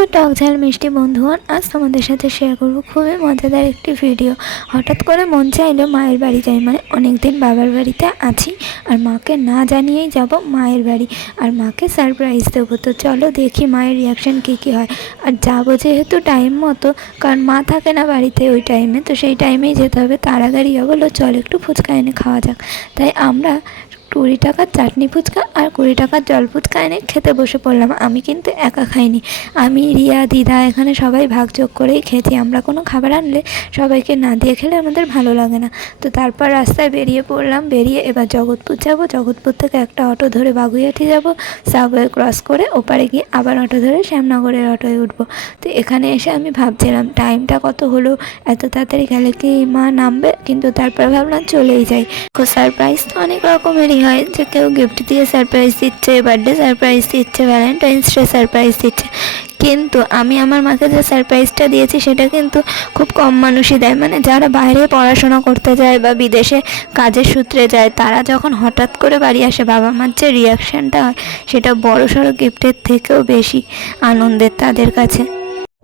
Hello talk ঝাল মিষ্টি বন্ধুগণ, আজ তোমাদের সাথে শেয়ার করব খুবই মজাদার একটি ভিডিও। হঠাৎ করে মন চাইলো মায়ের বাড়ি যাই, মানে অনেকদিন বাবার বাড়িতে আছি আর মাকে না জানিয়েই যাব মায়ের বাড়ি আর মাকে সারপ্রাইজ দেবো। তো চলো দেখি মায়ের রিয়াকশান কী হয়। আর যাবো যেহেতু টাইম মতো, কারণ মা থাকে না বাড়িতে ওই টাইমে, তো সেই টাইমেই যেতে হবে। তাড়াতাড়ি বললো চল একটু ফুচকা এনে খাওয়া যাক। তাই আমরা 20 টাকার চাটনি ফুচকা আর 20 টাকার জল ফুচকা এনে খেতে বসে পড়লাম। আমি কিন্তু একা খাইনি, আমি, রিয়া, দিদা এখানে সবাই ভাগযোগ করেই খেয়েছি। আমরা কোনো খাবার আনলে সবাইকে না দিয়ে খেলে আমাদের ভালো লাগে না। তো তারপর রাস্তায় বেরিয়ে পড়লাম, বেরিয়ে এবার জগৎপুর যাব। জগৎপুর থেকে একটা অটো ধরে বাগুইআটি যাব, সাবওয়ে ক্রস করে ওপারে গিয়ে আবার অটো ধরে শ্যামনগরের অটোয় উঠবো। তো এখানে এসে আমি ভাবছিলাম টাইমটা কত হলো, এত তাড়াতাড়ি গেলে কি মা নামবে, কিন্তু তারপর ভাবলাম চলেই যাই। সারপ্রাইজ তো অনেক রকমেরই হয়, যে কেউ গিফট দিয়ে সারপ্রাইজ দিচ্ছে, বার্থডে সারপ্রাইজ দিচ্ছে, ভ্যালেন্টাইন্স ডে সারপ্রাইজ দিচ্ছে, কিন্তু আমি আমার মাকে যে সারপ্রাইজটা দিয়েছি সেটা কিন্তু খুব কম মানুষই দেয়। মানে যারা বাইরে পড়াশোনা করতে যায় বা বিদেশে কাজের সূত্রে যায়, তারা যখন হঠাৎ করে বাড়ি আসে, বাবা মার যে রিয়াকশানটা হয় সেটা বড়সড় গিফটের থেকেও বেশি আনন্দের তাদের কাছে।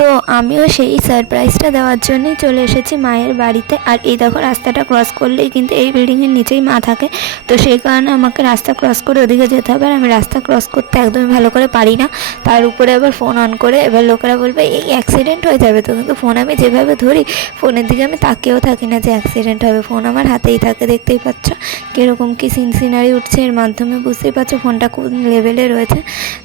তো আমিও সেই সারপ্রাইজটা দেওয়ার জন্যই চলে এসেছি মায়ের বাড়িতে। আর এই দেখো, রাস্তাটা ক্রস করলেই কিন্তু এই বিল্ডিংয়ের নিচেই মা থাকে, তো সেই কারণে আমাকে রাস্তা ক্রস করে ওদিকে যেতে হবে। আর আমি রাস্তা ক্রস করতে একদমই ভালো করে পারি না, তার উপরে আবার ফোন অন করে এবার লোকেরা বলবে এই অ্যাক্সিডেন্ট হয়ে যাবে তো। কিন্তু ফোন আমি যেভাবে ধরি, ফোনের দিকে আমি তাকিয়েও থাকি না যে অ্যাক্সিডেন্ট হবে, ফোন আমার হাতেই থাকে। দেখতেই পাচ্ছ কীরকম কী সিনারি উঠছে, এর মাধ্যমে বুঝতেই পারছো ফোনটা কোন লেভেলে রয়েছে।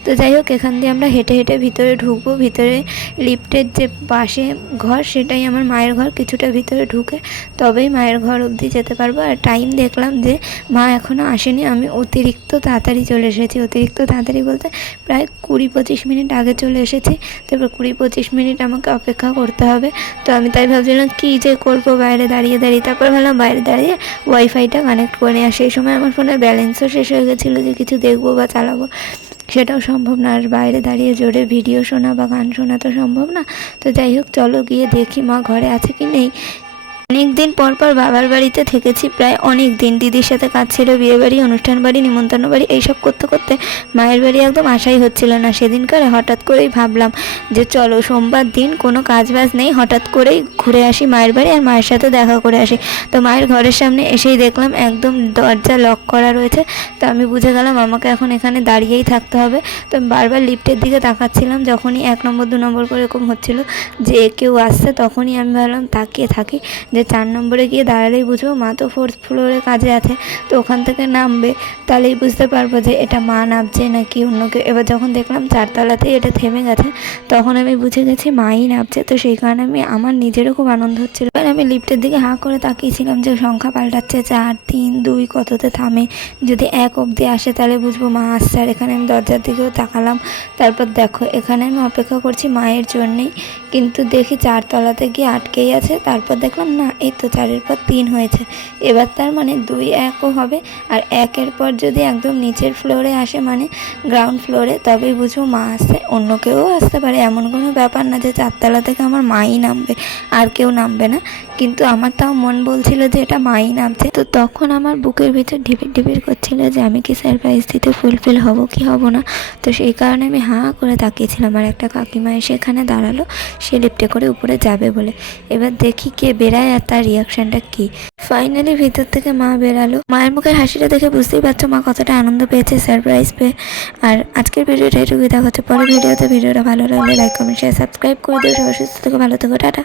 তো যাই হোক, এখান দিয়ে আমরা হেঁটে হেঁটে ভিতরে ঢুকবো। ভিতরে লিফটের যে পাশে ঘর, সেটাই আমার মায়ের ঘর। কিছুটা ভিতরে ঢুকে তবেই মায়ের ঘর অবধি যেতে পারবো। আর টাইম দেখলাম যে মা এখনও আসেনি, আমি অতিরিক্ত তাড়াতাড়ি চলে এসেছি। অতিরিক্ত তাড়াতাড়ি বলতে প্রায় 20-25 মিনিট আগে চলে এসেছি। তারপর 20-25 মিনিট আমাকে অপেক্ষা করতে হবে। তো আমি তাই ভাবছিলাম কী যে করবো বাইরে দাঁড়িয়ে দাঁড়িয়ে। তারপর ভাবলাম বাইরে দাঁড়িয়ে ওয়াইফাইটা কানেক্ট করে নিই। আর সেই সময় আমার ফোনের ব্যালেন্সও শেষ হয়ে গেছিলো, যে কিছু দেখবো বা চালাবো সেটাও সম্ভব না। আর বাইরে দাঁড়িয়ে জোরে ভিডিও শোনা বা গান শোনা তো সম্ভব না। তো যাই হোক, চলো গিয়ে দেখি মা ঘরে আছে কি নেই। অনেক দিন পর বাবার বাড়িতে থেকেছি, প্রায় অনেক দিন। দিদির সাথে কাজ ছিল, বিয়ে বাড়ি, অনুষ্ঠান বাড়ি, নিমন্ত্রণ বাড়ি, এইসব করতে করতে মায়ের বাড়ি একদম আশাই হচ্ছিল না। সেদিনকার হঠাৎ করেই ভাবলাম যে চলো সোমবার দিন, কোনো কাজ বাজ নেই, হঠাৎ করেই ঘুরে আসি মায়ের বাড়ি আর মায়ের সাথে দেখা করে আসি। তো মায়ের ঘরের সামনে এসেই দেখলাম একদম দরজা লক করা রয়েছে। তো আমি বুঝে গেলাম আমাকে এখন এখানে দাঁড়িয়েই থাকতে হবে। তো আমি বারবার লিফটের দিকে তাকাচ্ছিলাম, যখনই 1 নম্বর 2 নম্বর করে এরকম হচ্ছিলো যে কেউ আসছে, তখনই আমি ভাবলাম তাকিয়ে থাকি, যে 4 নম্বরে গিয়ে দাঁড়ালেই বুঝবো মা তো 4th ফ্লোরে কাজে আছে, তো ওখান থেকে নামবে, তাহলেই বুঝতে পারবো যে এটা মা নামছে নাকি অন্য কেউ। এবার যখন দেখলাম 4 তলাতেই এটা থেমে গেছে, তখন আমি বুঝে গেছি মাই নামছে। তো সেই কারণে আমার নিজেরও খুব আনন্দ হচ্ছিলো। এবার আমি লিফটের দিকে হাঁ করে তাকিয়েছিলাম যে সংখ্যা পাল্টাচ্ছে, 4, 3, 2 কততে থামে, যদি 1 অবধি আসে তাহলে বুঝবো মা আসছে। আর এখানে আমি দরজার দিকেও তাকালাম। তারপর দেখো, এখানে আমি অপেক্ষা করছি মায়ের জন্যেই, কিন্তু দেখি 4 তলাতে গিয়ে আটকেই আছে। তারপর দেখলাম না, এই তো 4-এর পর 3 হয়েছে, এবার তার মানে 2, 1ও হবে। আর 1-এর পর যদি একদম নিচের ফ্লোরে আসে, মানে গ্রাউন্ড ফ্লোরে, তবেই বুঝবো মা আসছে। অন্য কেউ আসতে পারে, এমন কোনো ব্যাপার না যে 4 তলা থেকে আমার মাই নামবে আর কেউ নামবে না। কিন্তু আমার তাও মন বলছিল যে এটা মাই নামছে। তো তখন আমার বুকের ভিতর ঢিপির করছিল যে আমি কি সারপ্রাইজ দিতে ফুলফিল হব কি হব না। তো সেই কারণে আমি হাঁ করে তাকিয়েছিলাম। আর একটা কাকিমা এসে এখানে দাঁড়ালো, সে লিফটে করে উপরে যাবে বলে। এবার দেখি কে বেরায় আর তার রিয়াকশানটা কি। ফাইনালি ভিতর থেকে মা বেরালো। মায়ের মুখের হাসিটা দেখে বুঝতেই পারছো মা কতটা আনন্দ পেয়েছে সারপ্রাইজ পেয়ে। আর আজকের ভিডিওটা এটুকুই, দেখা হচ্ছে পরের ভিডিওতে। ভিডিওটা ভালো লাগলে লাইক, কমেন্ট, শেয়ার, সাবস্ক্রাইব করে দিও। সবাই সুস্থ থেকো, ভালো থেকো, টাটা।